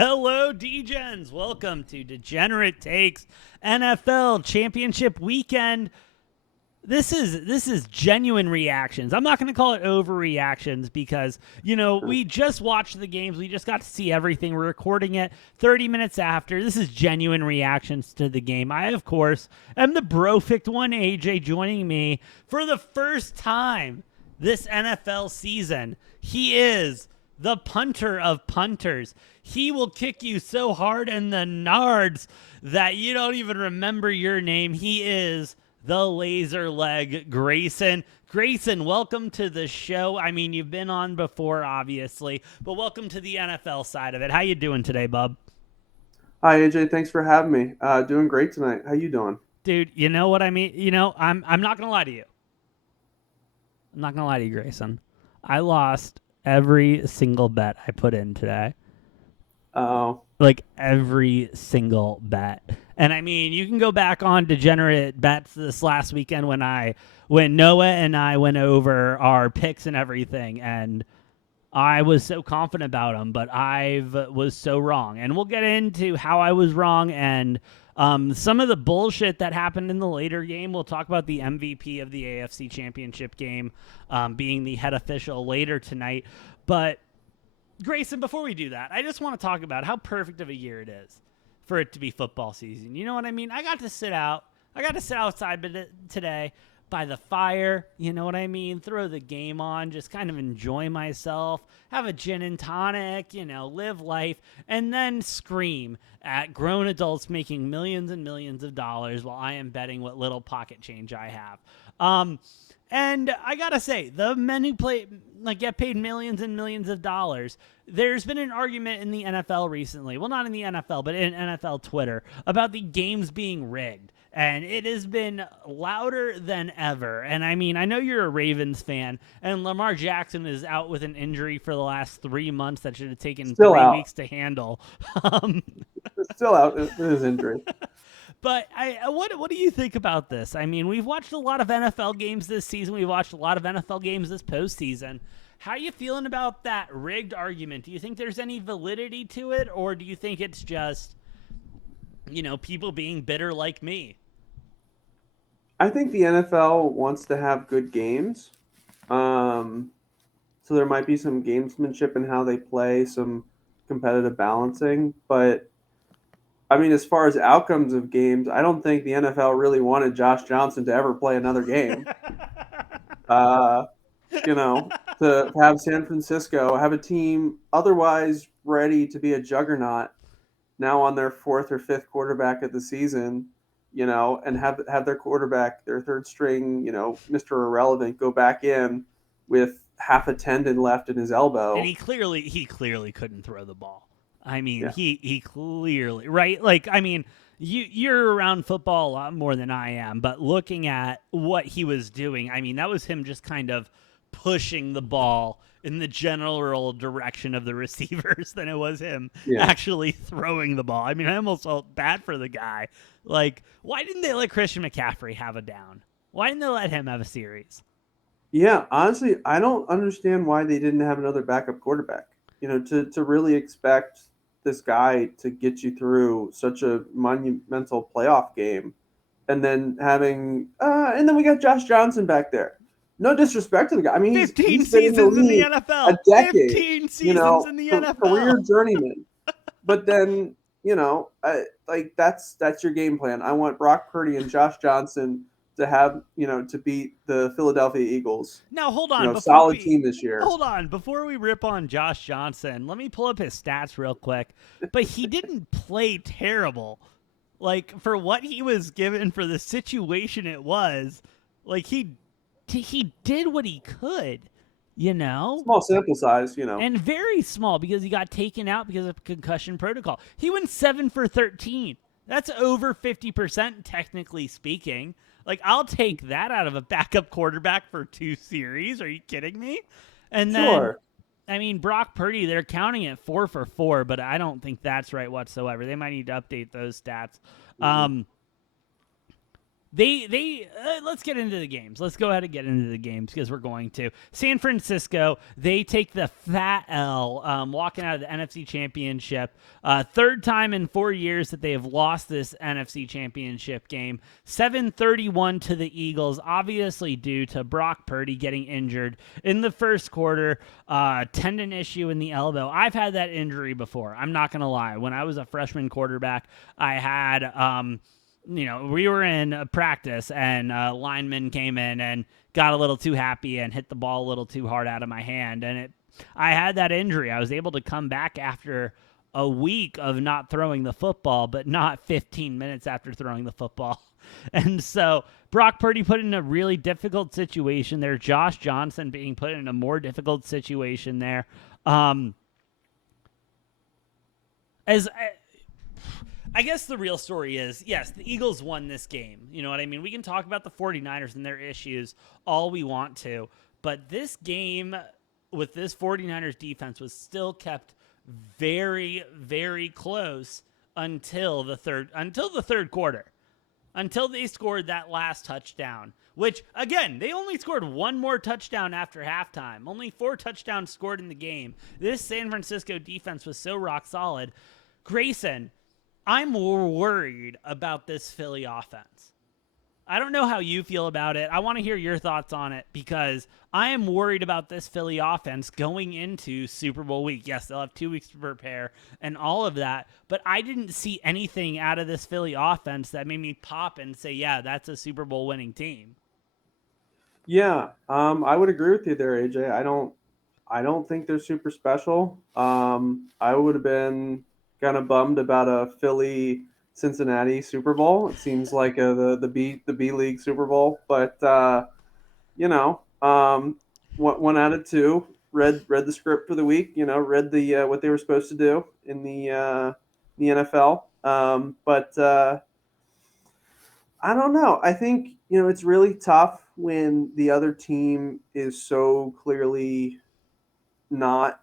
Hello, Degens. Welcome to Degenerate Takes NFL Championship Weekend. This is genuine reactions. I'm not going to call it overreactions because, we just watched the games. We just got to see everything. We're recording it 30 minutes after. This is genuine reactions to the game. I, of course, am the brofict one, AJ, joining me for the first time this NFL season. He is the punter of punters. He will kick you so hard in the nards that you don't even remember your name. He is the laser leg Grayson. Grayson, welcome to the show. I mean, you've been on before, obviously, but welcome to the NFL side of it. How you doing today, bub? Hi AJ, thanks for having me. Doing great tonight. How you doing? Dude, you know what I mean? I'm not gonna lie to you. I'm not gonna lie to you, Grayson. I lost every single bet I put in today. Oh, Like every single bet. And I mean, you can go back on Degenerate Bets this last weekend when Noah and I went over our picks and everything, and I was so confident about them, but I was so wrong. And we'll get into how I was wrong and some of the bullshit that happened in the later game. We'll talk about the MVP of the AFC Championship game being the head official later tonight. But Grayson, before we do that, I just want to talk about how perfect of a year it is for it to be football season. You know what I mean? I got to sit outside today by the fire. You know what I mean? Throw the game on, just kind of enjoy myself, have a gin and tonic, live life, and then scream at grown adults making millions and millions of dollars while I am betting what little pocket change I have. And I gotta say, the men who get paid millions and millions of dollars, there's been an argument in the NFL recently. Well, not in the NFL, but in NFL Twitter about the games being rigged. And it has been louder than ever. And I mean, I know you're a Ravens fan, and Lamar Jackson is out with an injury for the last 3 months that should have taken still 3 weeks out. to handle. Um, Still out with his injury. But what do you think about this? I mean, we've watched a lot of NFL games this season. We've watched a lot of NFL games this postseason. How are you feeling about that rigged argument? Do you think there's any validity to it, or do you think it's just, people being bitter like me? I think the NFL wants to have good games. Um, so there might be some gamesmanship in how they play, some competitive balancing. But I mean, as far as outcomes of games, I don't think the NFL really wanted Josh Johnson to ever play another game. Uh, to have San Francisco have a team otherwise ready to be a juggernaut now on their fourth or fifth quarterback of the season, and have their quarterback, their third string, Mr. Irrelevant, go back in with half a tendon left in his And elbow. he clearly couldn't throw the ball. I mean, Yeah. he clearly, right? Like, I mean, you're around football a lot more than I am, but looking at what he was doing, I mean, that was him just kind of pushing the ball in the general direction of the receivers than it was him Yeah. actually throwing the ball. I mean, I almost felt bad for the guy. Like, why didn't they let Christian McCaffrey have a down? Why didn't they let him have a series? Yeah, honestly, I don't understand why they didn't have another backup quarterback. To really expect this guy to get you through such a monumental playoff game, and then we got Josh Johnson back there. No disrespect to the guy. I mean, he's 15 been in the seasons in the league a NFL. decade. 15 seasons in the NFL. Career journeyman. But then that's your game plan. I want Brock Purdy and Josh Johnson to have to beat the Philadelphia Eagles. Now hold on Solid team this year. before we rip on Josh Johnson. Let me pull up his stats real quick. But he didn't play terrible. Like for what he was given for the situation it was, like he did what he could, you know? Small sample size. And very small because he got taken out because of concussion protocol. He went 7 for 13. That's over 50%, technically speaking. Like, I'll take that out of a backup quarterback for 2 series. Are you kidding me? And then, Sure. I mean, Brock Purdy, they're counting it 4 for 4, but I don't think that's right whatsoever. They might need to update those stats. Mhm. they let's get into the games. Let's go ahead and get into the games because we're going to. San Francisco, they take the fat L, walking out of the NFC Championship. Third time in 4 years that they have lost this NFC Championship game. 7-31 to the Eagles, obviously due to Brock Purdy getting injured in the first quarter. Tendon issue in the elbow. I've had that injury before. I'm not going to lie. When I was a freshman quarterback, I had we were in practice and a lineman came in and got a little too happy and hit the ball a little too hard out of my hand. And I had that injury. I was able to come back after a week of not throwing the football, but not 15 minutes after throwing the football. And so Brock Purdy put in a really difficult situation there. Josh Johnson being put in a more difficult situation there. I guess the real story is, yes, the Eagles won this game. You know what I mean? We can talk about the 49ers and their issues all we want to, but this game with this 49ers defense was still kept very, very close until the third quarter, until they scored that last touchdown, which, again, they only scored one more touchdown after halftime. Only 4 touchdowns scored in the game. This San Francisco defense was so rock solid. Grayson, I'm more worried about this Philly offense. I don't know how you feel about it. I want to hear your thoughts on it because I am worried about this Philly offense going into Super Bowl week. Yes, they'll have 2 weeks to prepare and all of that, but I didn't see anything out of this Philly offense that made me pop and say, yeah, that's a Super Bowl winning team. Yeah, I would agree with you there, AJ. I don't think they're super special. I would have been kind of bummed about a Philly Cincinnati Super Bowl. It seems like the B League Super Bowl, but you know, one out of two. Read the script for the week. Read the what they were supposed to do in the NFL. But I don't know. I think it's really tough when the other team is so clearly not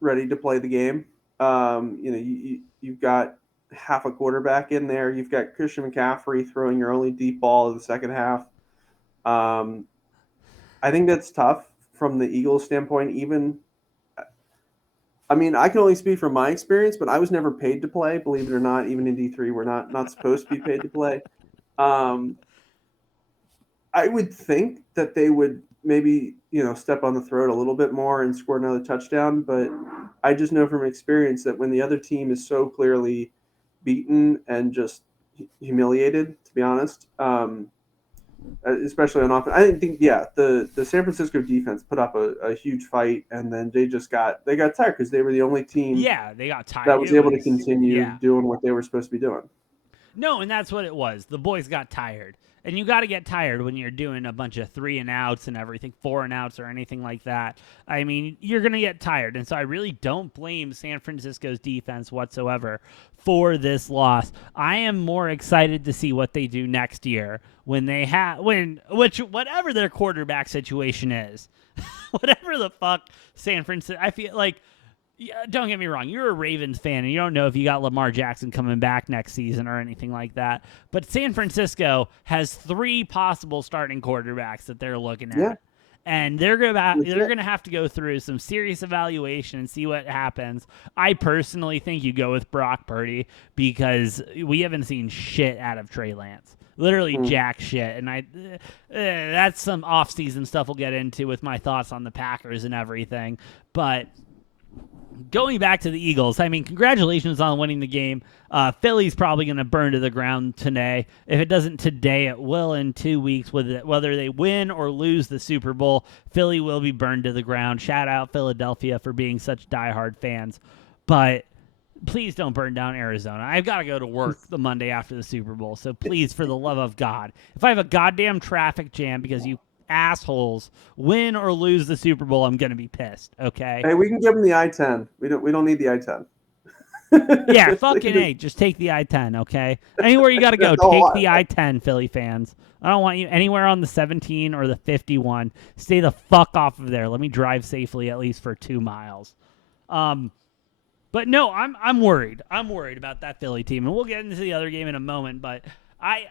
ready to play the game. You've got half a quarterback in there. You've got Christian McCaffrey throwing your only deep ball of the second half. I think that's tough from the Eagles' standpoint. I can only speak from my experience, but I was never paid to play. Believe it or not, even in D3, we're not supposed to be paid to play. I would think that they would maybe step on the throat a little bit more and score another touchdown, but I just know from experience that when the other team is so clearly beaten and just humiliated, to be honest, especially on offense, I think the San Francisco defense put up a huge fight, and then they got tired because they were the only team they got tired that was able to continue doing what they were supposed to be doing. No, and that's what it was. The boys got tired. And you got to get tired when you're doing a bunch of 3 and outs and everything, 4 and outs or anything like that. I mean, you're going to get tired. And so I really don't blame San Francisco's defense whatsoever for this loss. I am more excited to see what they do next year when whatever their quarterback situation is. Whatever the fuck San Francisco, I feel like, yeah, don't get me wrong. You're a Ravens fan, and you don't know if you got Lamar Jackson coming back next season or anything like that. But San Francisco has 3 possible starting quarterbacks that they're looking at, and they're gonna have to go through some serious evaluation and see what happens. I personally think you go with Brock Purdy because we haven't seen shit out of Trey Lance. Literally jack shit, and that's some off-season stuff we'll get into with my thoughts on the Packers and everything, but. Going back to the Eagles, I mean, congratulations on winning the game. Philly's probably going to burn to the ground today. If it doesn't today, it will in 2 weeks. Whether they win or lose the Super Bowl, Philly will be burned to the ground. Shout out Philadelphia for being such diehard fans. But please don't burn down Arizona. I've got to go to work the Monday after the Super Bowl. So please, for the love of God, if I have a goddamn traffic jam because you assholes win or lose the Super Bowl, I'm gonna be pissed. Okay. Hey, we can give them the I-10. We don't need the I-10. Yeah, fucking A. Just take the I-10. Okay. Anywhere you got to go, take the I-10, Philly fans. I don't want you anywhere on the 17 or the 51. Stay the fuck off of there. Let me drive safely at least for 2 miles. But no, I'm worried. I'm worried about that Philly team, and we'll get into the other game in a moment. But I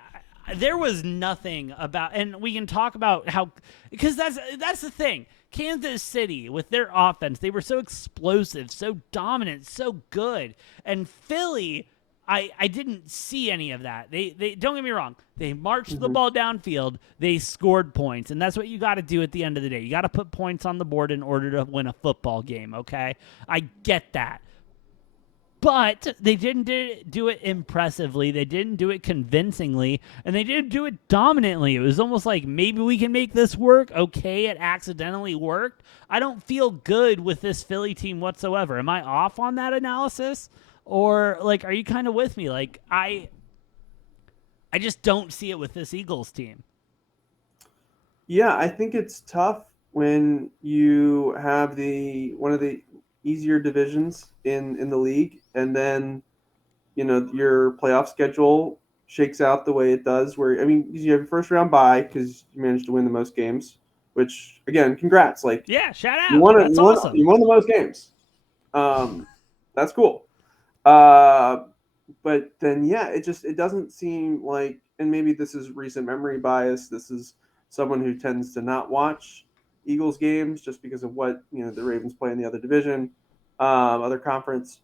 there was nothing about, and we can talk about how, because that's the thing. Kansas City with their offense, they were so explosive, so dominant, so good, and Philly, I didn't see any of that. They don't get me wrong. They marched the Mm-hmm. ball downfield. They scored points, and that's what you got to do at the end of the day. You got to put points on the board in order to win a football game. Okay, I get that. But they didn't do it impressively. They didn't do it convincingly. And they didn't do it dominantly. It was almost like, maybe we can make this work. Okay, it accidentally worked. I don't feel good with this Philly team whatsoever. Am I off on that analysis? Or, like, are you kind of with me? Like, I just don't see it with this Eagles team. Yeah, I think it's tough when you have one of the easier divisions in the league, and then your playoff schedule shakes out the way it does. Where I mean, you have your first round bye because you managed to win the most games, which again, congrats! Like Yeah, shout you out. won it, That's awesome. you won the most games. That's cool. Uh, but then yeah, it doesn't seem like, and maybe this is recent memory bias. This is someone who tends to not watch Eagles games just because of what the Ravens play in the other division, other conference.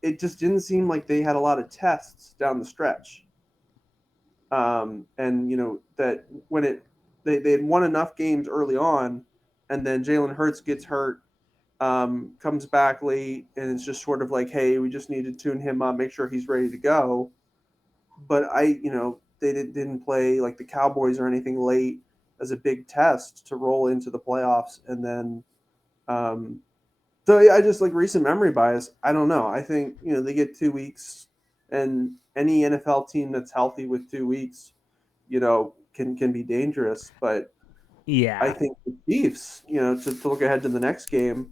It just didn't seem like they had a lot of tests down the stretch. And that when they had won enough games early on, and then Jalen Hurts gets hurt, comes back late, and it's just sort of like, hey, we just need to tune him up, make sure he's ready to go. But they didn't play like the Cowboys or anything late as a big test to roll into the playoffs, and then so I just like recent memory bias. I don't know. I think they get 2 weeks, and any NFL team that's healthy with 2 weeks, can be dangerous. But I Yeah. think the Chiefs, to look ahead to the next game,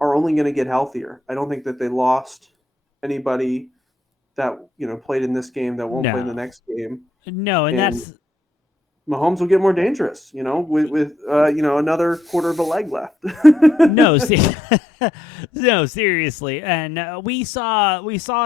are only going to get healthier. I don't think that they lost anybody that played in this game that won't play in the No. next game, No, and and that's Mahomes will get more dangerous. With another quarter of a leg left. no, no, seriously, and we saw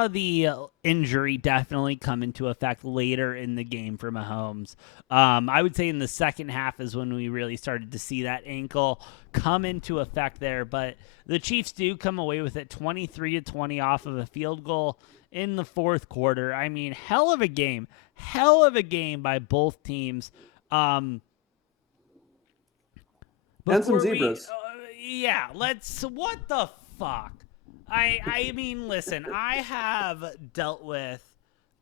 the injury definitely come into effect later in the game for Mahomes. I would say in the second half is when we really started to see that ankle come into effect there. But the Chiefs do come away with it, 23-20 off of a field goal in the fourth quarter. I mean, hell of a game by both teams. And some Before we, zebras. yeah, let's. What the fuck? I mean, listen, I have dealt with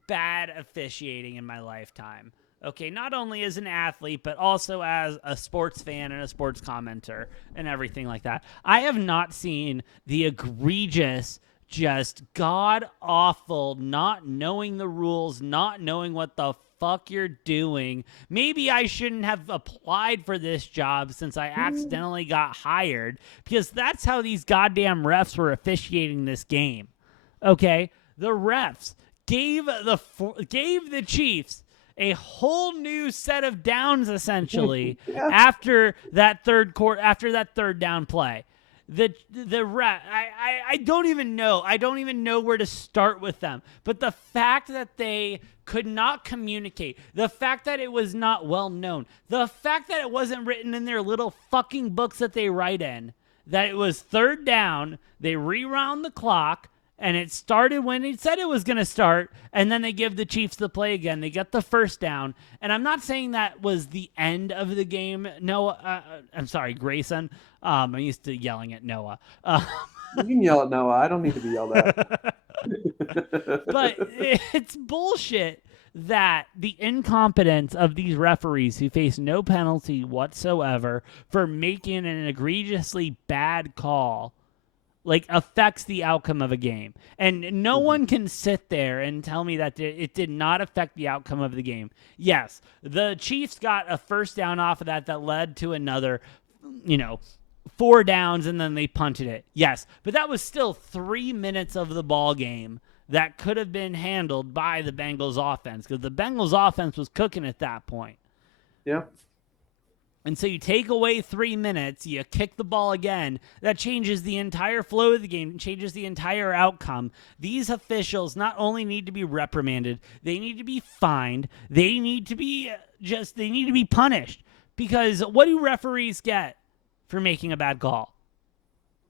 bad officiating in my lifetime. Okay, not only as an athlete, but also as a sports fan and a sports commenter and everything like that. I have not seen the egregious, just god awful, not knowing the rules, not knowing what the fuck you're doing. Maybe I shouldn't have applied for this job since I accidentally got hired, because that's how these goddamn refs were officiating this game. Okay? The refs gave the Chiefs a whole new set of downs essentially Yeah. after that third down play. The ref, I don't even know. I don't even know where to start with them. But the fact that they could not communicate, the fact that it was not well known, the fact that it wasn't written in their little fucking books that they write in, that it was third down, they rewound the clock, and it started when it said it was going to start, and then they give the Chiefs the play again. They get the first down, and I'm not saying that was the end of the game. Noah, I'm sorry, Grayson. I'm used to yelling at Noah. You can yell at Noah. I don't need to be yelled at. But it's bullshit that the incompetence of these referees who face no penalty whatsoever for making an egregiously bad call affects the outcome of a game. And no one can sit there and tell me that it did not affect the outcome of the game. Yes, the Chiefs got a first down off of that led to another, 4 downs, and then they punted it. Yes, but that was still 3 minutes of the ball game that could have been handled by the Bengals offense, because the Bengals offense was cooking at that point. Yeah. And so you take away 3 minutes, you kick the ball again. That changes the entire flow of the game, changes the entire outcome. These officials not only need to be reprimanded, they need to be fined. They need to be punished. Because what do referees get for making a bad call?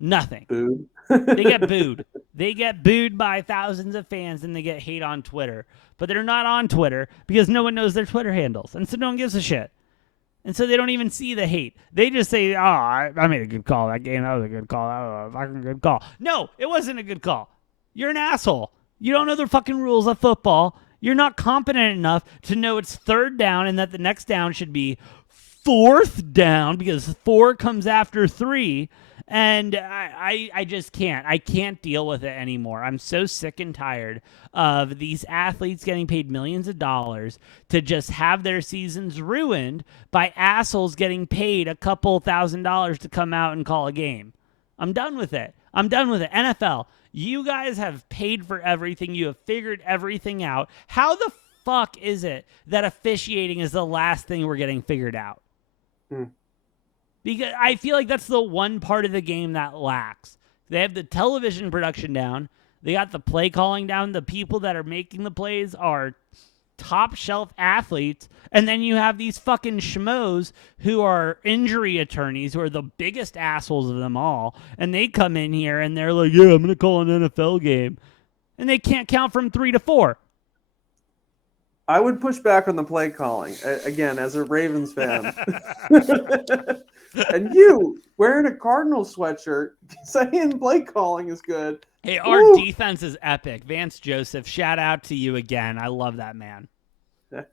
Nothing. Boo. They get booed. They get booed by thousands of fans, and they get hate on Twitter. But they're not on Twitter because no one knows their Twitter handles. And so no one gives a shit. And so they don't even see the hate. They just say, I made a good call that game. That was a good call. That was a fucking good call. No, it wasn't a good call. You're an asshole. You don't know the fucking rules of football. You're not competent enough to know it's 3rd down and that the next down should be 4th down because 4 comes after 3. And I just can't. I can't deal with it anymore. I'm so sick and tired of these athletes getting paid millions of dollars to just have their seasons ruined by assholes getting paid a couple $1,000s to come out and call a game. I'm done with it. I'm done with it. NFL, you guys have paid for everything. You have figured everything out. How the fuck is it that officiating is the last thing we're getting figured out? Because I feel like that's the one part of the game that lacks. They have the television production down. They got the play calling down. The people that are making the plays are top shelf athletes. And then you have these fucking schmoes who are injury attorneys who are the biggest assholes of them all. And they come in here and they're like, yeah, I'm going to call an NFL game. And they can't count from 3 to 4. I would push back on the play calling, again, as a Ravens fan. And you, wearing a Cardinals sweatshirt, saying play calling is good. Hey, our defense is epic. Vance Joseph, shout out to you again. I love that man. But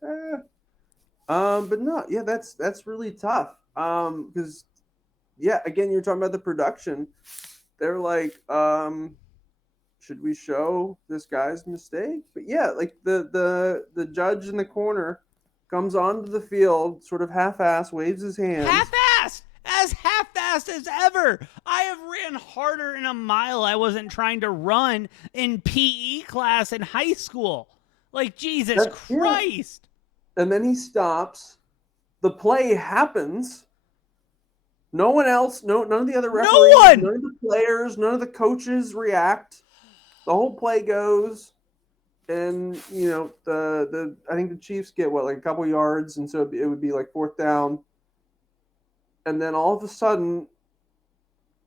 no, yeah, that's really tough. Because, yeah, again, you're talking about the production. They're like, should we show this guy's mistake? But yeah, like the judge in the corner comes onto the field, sort of half-assed, waves his hands. Half-assed! As half-assed as ever! I have ran harder in a mile I wasn't trying to run in PE class in high school. Like, Jesus Christ! Yeah. And then he stops. The play happens. No one else, none of the other referees, none of the players, none of the coaches react. The whole play goes, and I think the Chiefs get like a couple yards, and so it would be like 4th down. And then all of a sudden,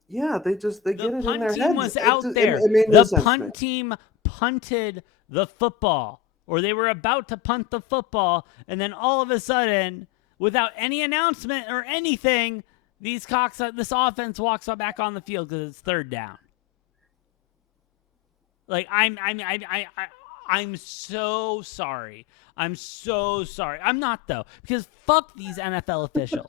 yeah, they get it in their heads. The punt team was out there. The punt team punted the football, or they were about to punt the football, and then all of a sudden, without any announcement or anything, this offense walks back on the field because it's 3rd down. Like, I'm so sorry. I'm so sorry. I'm not, though, because fuck these NFL officials.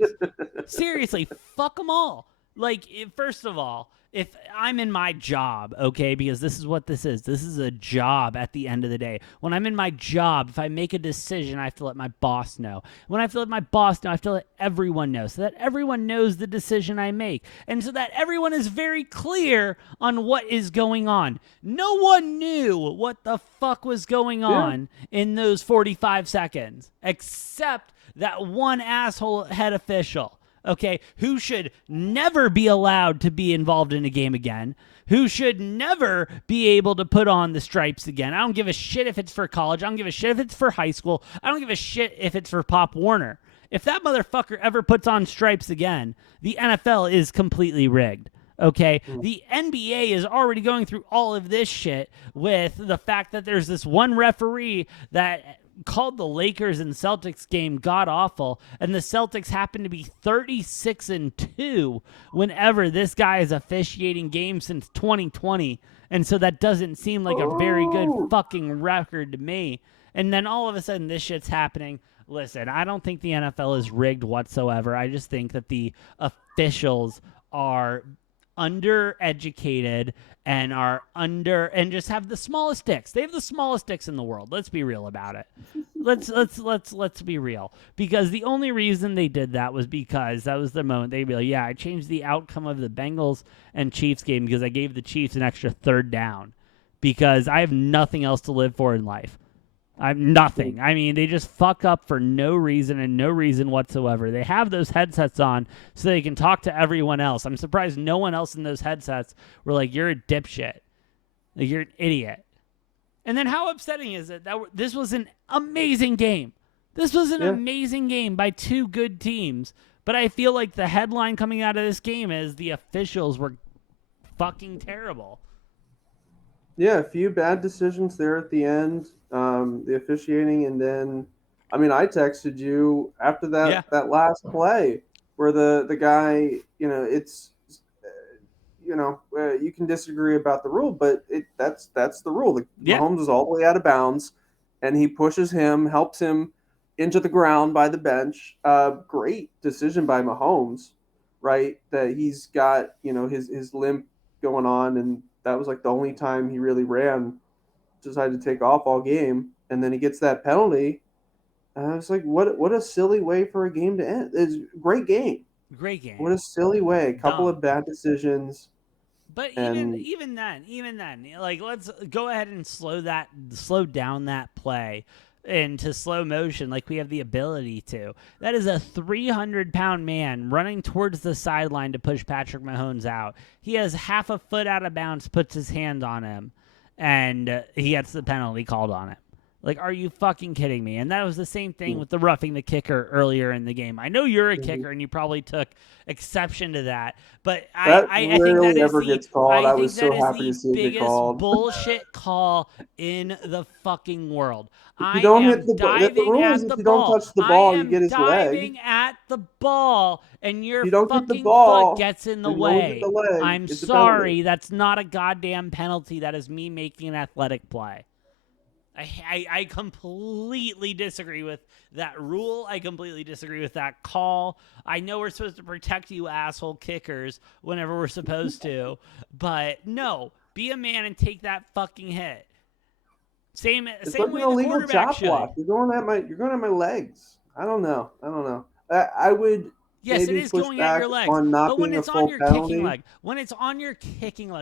Seriously, fuck them all. Like, first of all, if I'm in my job, okay, because this is what this is. This is a job at the end of the day. When I'm in my job, if I make a decision, I have to let my boss know. When I have to let my boss know, I have to let everyone know so that everyone knows the decision I make and so that everyone is very clear on what is going on. No one knew what the fuck was going on in those 45 seconds except that one asshole head official. Okay, who should never be allowed to be involved in a game again, who should never be able to put on the stripes again. I don't give a shit if it's for college. I don't give a shit if it's for high school. I don't give a shit if it's for Pop Warner. If that motherfucker ever puts on stripes again, the NFL is completely rigged. Okay, the NBA is already going through all of this shit with the fact that there's this one referee that called the Lakers and Celtics game god-awful, and the Celtics happen to be 36-2 whenever this guy is officiating games since 2020, and so that doesn't seem like a very good fucking record to me. And then all of a sudden this shit's happening. Listen, I don't think the NFL is rigged whatsoever. I just think that the officials are undereducated and just have the smallest dicks. They have the smallest dicks in the world. Let's be real about it. Let's be real. Because the only reason they did that was because that was the moment they'd be like, yeah, I changed the outcome of the Bengals and Chiefs game because I gave the Chiefs an extra 3rd down because I have nothing else to live for in life. I'm nothing. I mean, they just fuck up for no reason and no reason whatsoever. They have those headsets on so they can talk to everyone else. I'm surprised no one else in those headsets were like, "You're a dipshit. Like, you're an idiot." And then how upsetting is it that this was an amazing game? This was an Yeah. amazing game by two good teams. But I feel like the headline coming out of this game is the officials were fucking terrible. Yeah, a few bad decisions there at the end, the officiating, and then, I mean, I texted you after Yeah. that last play where the guy, it's, you can disagree about the rule, but that's the rule. Yeah. Mahomes is all the way out of bounds, and he pushes him, helps him into the ground by the bench. Great decision by Mahomes, right? That he's got his limp going on, and that was like the only time he really ran. Decided to take off all game, and then he gets that penalty. And I was like, what a silly way for a game to end. It's a great game. Great What game. a silly way. A couple Dumb. of bad decisions, But and even then, like let's go ahead and slow down that play into slow motion like we have the ability to. That is a 300-pound man running towards the sideline to push Patrick Mahomes out. He has half a foot out of bounds, puts his hand on him, and he gets the penalty called on him. Like, are you fucking kidding me? And that was the same thing with the roughing the kicker earlier in the game. I know you're a kicker and you probably took exception to that, but that I think that rarely is ever the gets called. I I was think that so is happy the to see it get biggest called. bullshit call in the fucking world. If you I don't hit am the diving rule is at if the you don't ball. touch the I ball, you am get his leg. diving at the ball, and If your you don't get the fucking foot ball gets in the and you only get the way. leg, I'm it's a penalty. sorry, that's not a goddamn penalty. That is me making an athletic play. I completely disagree with that rule. I completely disagree with that call. I know we're supposed to protect you asshole kickers whenever we're supposed to, but no, be a man and take that fucking hit. Same It's same like an way the illegal quarterback chop should. block. You're going at my legs. I don't know. I would Yes, it maybe is push going at back your legs, on not but when being a it's on full your kicking penalty. leg,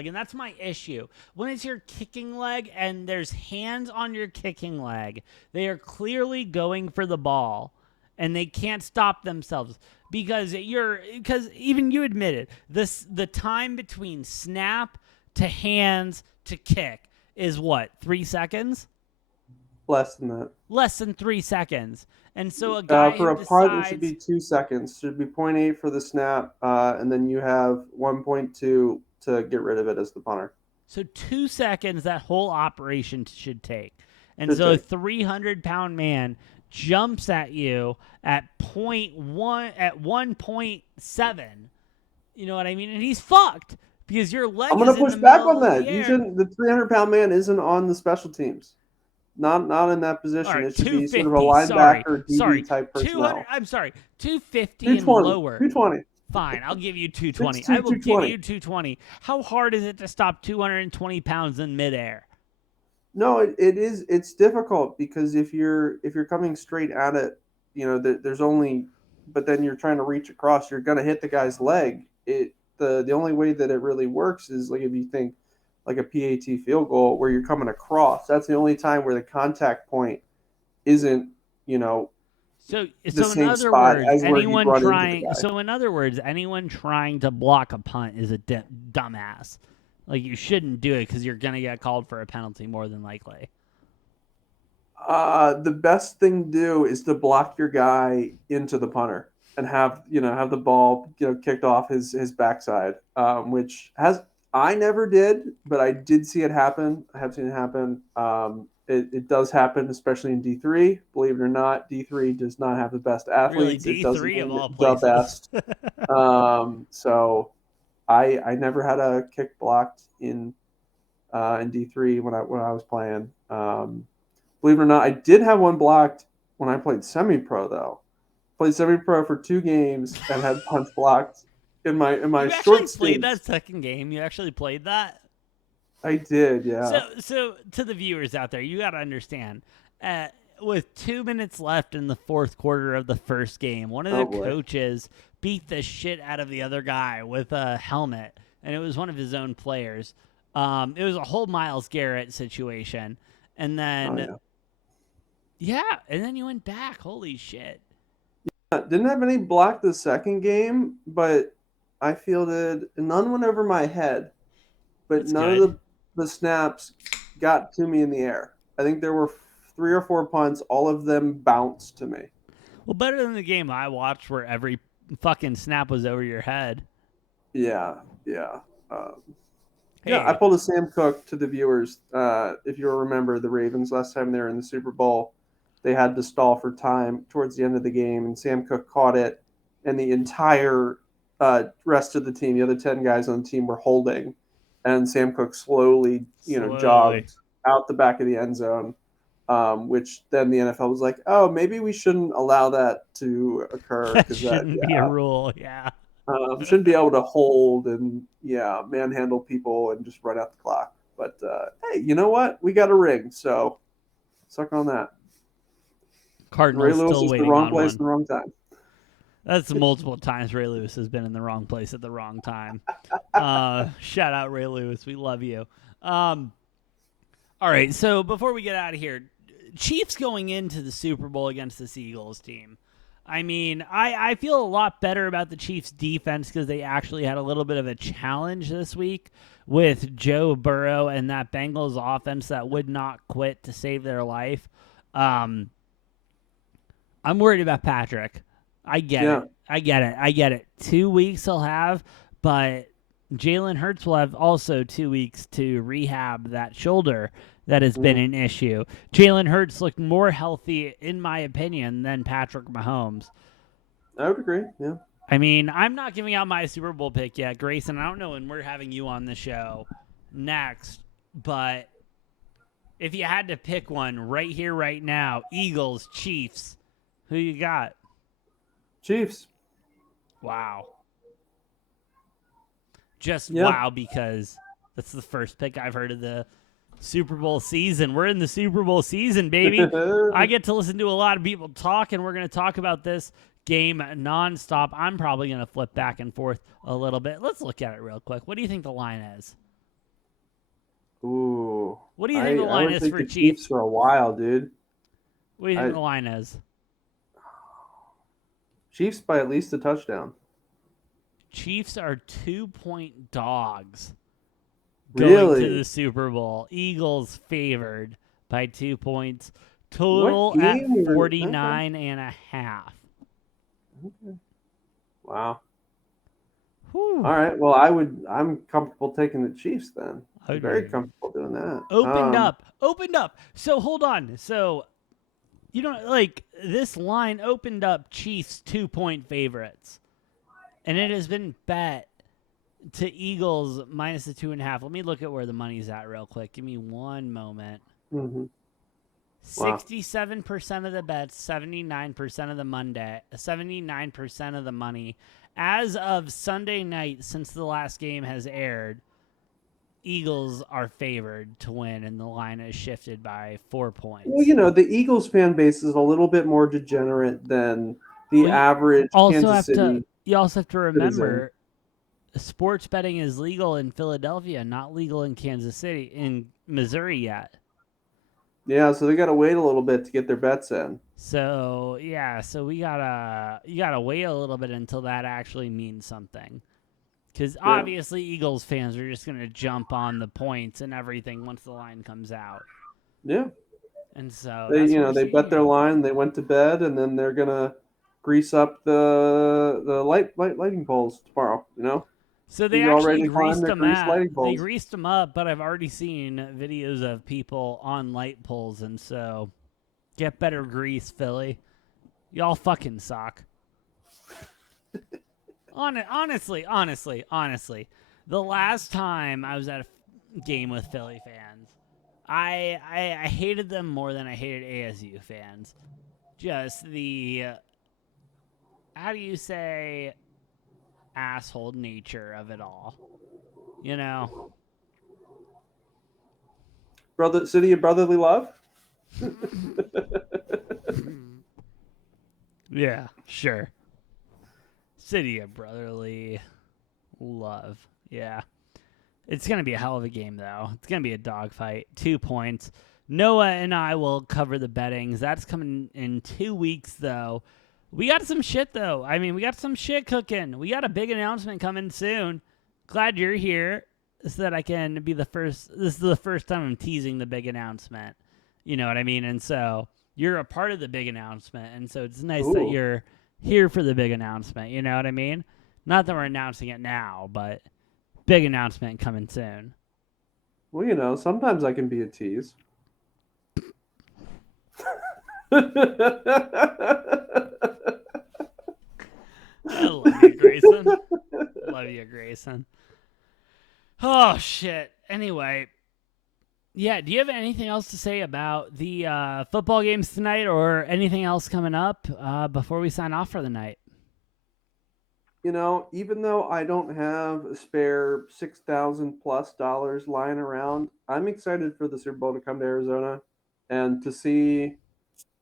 and that's my issue. When it's your kicking leg and there's hands on your kicking leg, they are clearly going for the ball and they can't stop themselves because even you admitted the time between snap to hands to kick is what, 3 seconds? Less than that. Less than 3 seconds. And so a guy For who a punt, it should decides be 2 seconds. Should be zero point 0.8 for the snap, and then you have 1.2 to get rid of it as the punter. So 2 seconds that whole operation should take. And Should so a take. 300-pound man jumps at you at 1.7. You know what I mean? And he's fucked because your leg I'm is gonna in push the back on middle of the that. You air. shouldn't. The 300-pound man isn't on the special teams. Not in that All position. right, It should be sort of a 250. linebacker, DB Sorry. type 200. personnel. I'm sorry. 250 and 220. lower. 220. Fine, I'll give you 220. 6'2", I will give 220. you 220. How hard is it to stop 220 pounds in midair? No, it is. It's difficult because if you're coming straight at it, there's only, but then you're trying to reach across. You're gonna hit the guy's leg. The only way that it really works is like if you think like a PAT field goal where you're coming across. That's the only time where the contact point isn't So, the so in same other spot words, as where you run into the guy. anyone trying to block a punt is a dumbass. Like you shouldn't do it because you're gonna get called for a penalty more than likely. The best thing to do is to block your guy into the punter and have the ball kicked off his backside, which has I never did, but I did see it happen. I have seen it happen. It does happen, especially in D3. Believe it or not, D3 does not have the best Really, athletes. It doesn't D3 of win all the places. best. So I never had a kick blocked in D3 when I was playing. Believe it or not, I did have one blocked when I played semi-pro though. Played semi-pro for 2 games and had punts blocked in my You actually short played stints. that second game. You actually played that. I did, yeah. So to the viewers out there, you got to understand. With 2 minutes left in the fourth quarter of the first game, one of Oh the boy. coaches beat the shit out of the other guy with a helmet, and it was one of his own players. It was a whole Miles Garrett situation, and Oh then yeah. Yeah, and then you went back. Holy shit. Didn't have any block the second game, but I fielded none went over my head, but That's none of good. the snaps got to me in the air. I think there were 3 or 4 punts, all of them bounced to me. Well, better than the game I watched where every fucking snap was over your head. Yeah, yeah. Um, yeah, I Hey, pulled a Sam Cook to the viewers. If you remember the Ravens last time they were in the Super Bowl, they had to stall for time towards the end of the game, and Sam Cook caught it, and the entire rest of the team, the other 10 guys on the team, were holding, and Sam Cook slowly, slowly. jogged out the back of the end zone, which then the NFL was like, oh, maybe we shouldn't allow that to occur That because that, shouldn't be a yeah, rule. Yeah. shouldn't be able to hold and manhandle people and just run out the clock. But hey, you know what? We got a ring, so suck on that. Ray Cardinals Lewis still is the waiting wrong on place one. in the wrong time. That's multiple times Ray Lewis has been in the wrong place at the wrong time. Shout out Ray Lewis. We love you. Um, all right. So before we get out of here, Chiefs going into the Super Bowl against this Eagles team. I mean, I feel a lot better about the Chiefs defense because they actually had a little bit of a challenge this week with Joe Burrow and that Bengals offense that would not quit to save their life. Um, I'm worried about Patrick. I get Yeah, it. I get it. I get it. 2 weeks he'll have, but Jalen Hurts will have also 2 weeks to rehab that shoulder that has been mm, an issue. Jalen Hurts looked more healthy, in my opinion, than Patrick Mahomes. I would agree. Yeah, I mean, I'm not giving out my Super Bowl pick yet, Grayson. I don't know when we're having you on the show next, but if you had to pick one right here, right now, Eagles, Chiefs, who you got? Chiefs. Wow. Just Yeah, wow, because that's the first pick I've heard of the Super Bowl season. We're in the Super Bowl season, baby. I get to listen to a lot of people talk, and we're going to talk about this game nonstop. I'm probably going to flip back and forth a little bit. Let's look at it real quick. What do you think the line is? ooh, What do you think the I line would is take for the Chiefs Chiefs? for a while, dude. What do you think I the line is? Chiefs by at least a touchdown. Chiefs are 2-point dogs going to the Really? Super Bowl. Eagles favored by 2 points. What Total at game? Okay. 49 and a half. Okay. Wow. Whew. All right. Well, I'm comfortable taking the Chiefs then. I'm very comfortable doing that. Opened up. So hold on. So you don't like this line opened up Chiefs 2 point favorites. And it has been bet to Eagles minus the 2.5. Let me look at where the money's at real quick. Give me one moment. hmm Wow. 67% of the bets, 79% of the Monday, 79% of the money. As of Sunday night, since the last game has aired, Eagles are favored to win, and the line is shifted by 4 Well, points. the Eagles fan base is a little bit more degenerate than the Well, average Kansas you also have to citizen. remember sports betting is legal in Philadelphia, not legal in Kansas City, in Missouri yet. Yeah, so they got to wait a little bit to get their bets in. So yeah, so we gotta you gotta wait a little bit until that actually means something. Because Yeah. obviously Eagles fans are just gonna jump on the points and everything once the line comes out, Yeah. and so They, that's what we're they seeing bet their here. line, they went to bed, and then they're gonna grease up the lighting poles tomorrow. So they Be all actually ready to climb greased their them greased at lighting they poles. greased them up, but I've already seen videos of people on light poles, and so get better grease, Philly. Y'all fucking suck. Honestly, the last time I was at a game with Philly fans, I hated them more than I hated ASU fans. Just the how do you say asshole nature of it all, you know? Brother, city of brotherly love. Yeah, sure. City of brotherly love. Yeah. It's going to be a hell of a game, though. It's going to be a dogfight. 2 points. Noah and I will cover the bettings. That's coming in 2 weeks, though. We got some shit, though. I mean, we got some shit cooking. We got a big announcement coming soon. Glad you're here so that I can be the first. This is the first time I'm teasing the big announcement. You know what I mean? And so you're a part of the big announcement. And so it's nice that Ooh. you're here for the big announcement. You know what I mean? Not that we're announcing it now, but big announcement coming soon. Well, sometimes I can be a tease. I I love you, Grayson. Love you, Grayson. Oh, shit. Anyway, yeah, do you have anything else to say about the football games tonight or anything else coming up before we sign off for the night? even though I don't have a spare $6,000+ lying around, I'm excited for the Super Bowl to come to Arizona and to see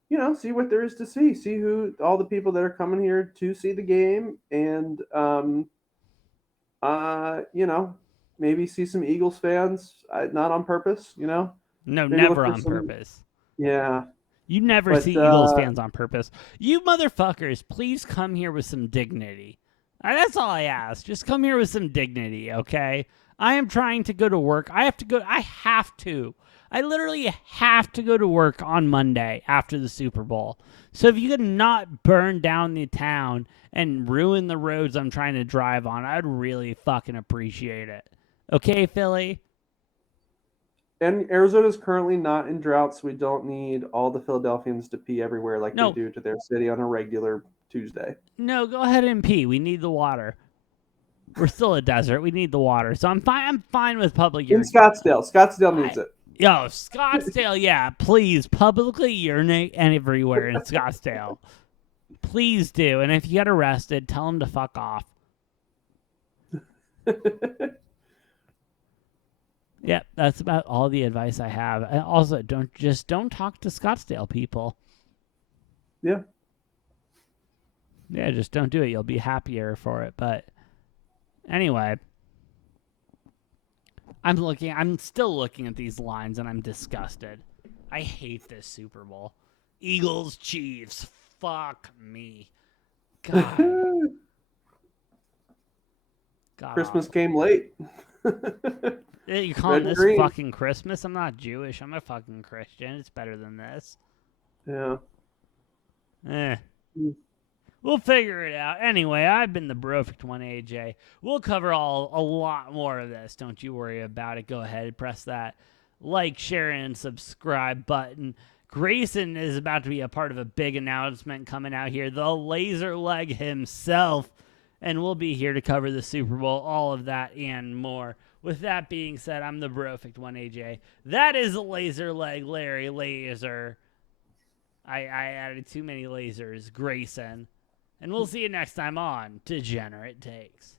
what there is to see. See who all the people that are coming here to see the game, and uh, you know, maybe see some Eagles fans. Not on purpose. No, Maybe look never for on some. purpose. Yeah, You never see but Eagles fans on purpose. You motherfuckers, please come here with some dignity. That's all I ask. Just come here with some dignity, okay? I am trying to go to work. I have to go. I have to. I literally have to go to work on Monday after the Super Bowl. So if you could not burn down the town and ruin the roads I'm trying to drive on, I'd really fucking appreciate it. Okay, Philly? and Arizona's currently not in drought, so we don't need all the Philadelphians to pee everywhere like they No, do to their city on a regular Tuesday. no, go ahead and pee. We need the water. We're still a desert. We need the water. So I'm fine. I'm fine with public In urination. Scottsdale needs it. Yo, Scottsdale, yeah, please publicly urinate everywhere in Scottsdale. Please do. And if you get arrested, tell them to fuck off. Yep, that's about all the advice I have. And also, don't talk to Scottsdale people. Yeah. Yeah, just don't do it. You'll be happier for it. But anyway, I'm still looking at these lines and I'm disgusted. I hate this Super Bowl. Eagles, Chiefs. Fuck me. God. God Christmas awful. came late. You calling Red and this green. fucking Christmas? I'm not Jewish. I'm a fucking Christian. It's better than this. Yeah. Eh. Mm. We'll figure it out. Anyway, I've been the Brofict one, AJ. We'll cover a lot more of this. Don't you worry about it. Go ahead, press that like, share, and subscribe button. Grayson is about to be a part of a big announcement coming out here. The Laser Leg himself. And we'll be here to cover the Super Bowl, all of that and more. With that being said, I'm the Brofict one, AJ. That is Laser Leg Larry Laser. I added too many lasers. Grayson. And we'll see you next time on Degenerate Takes.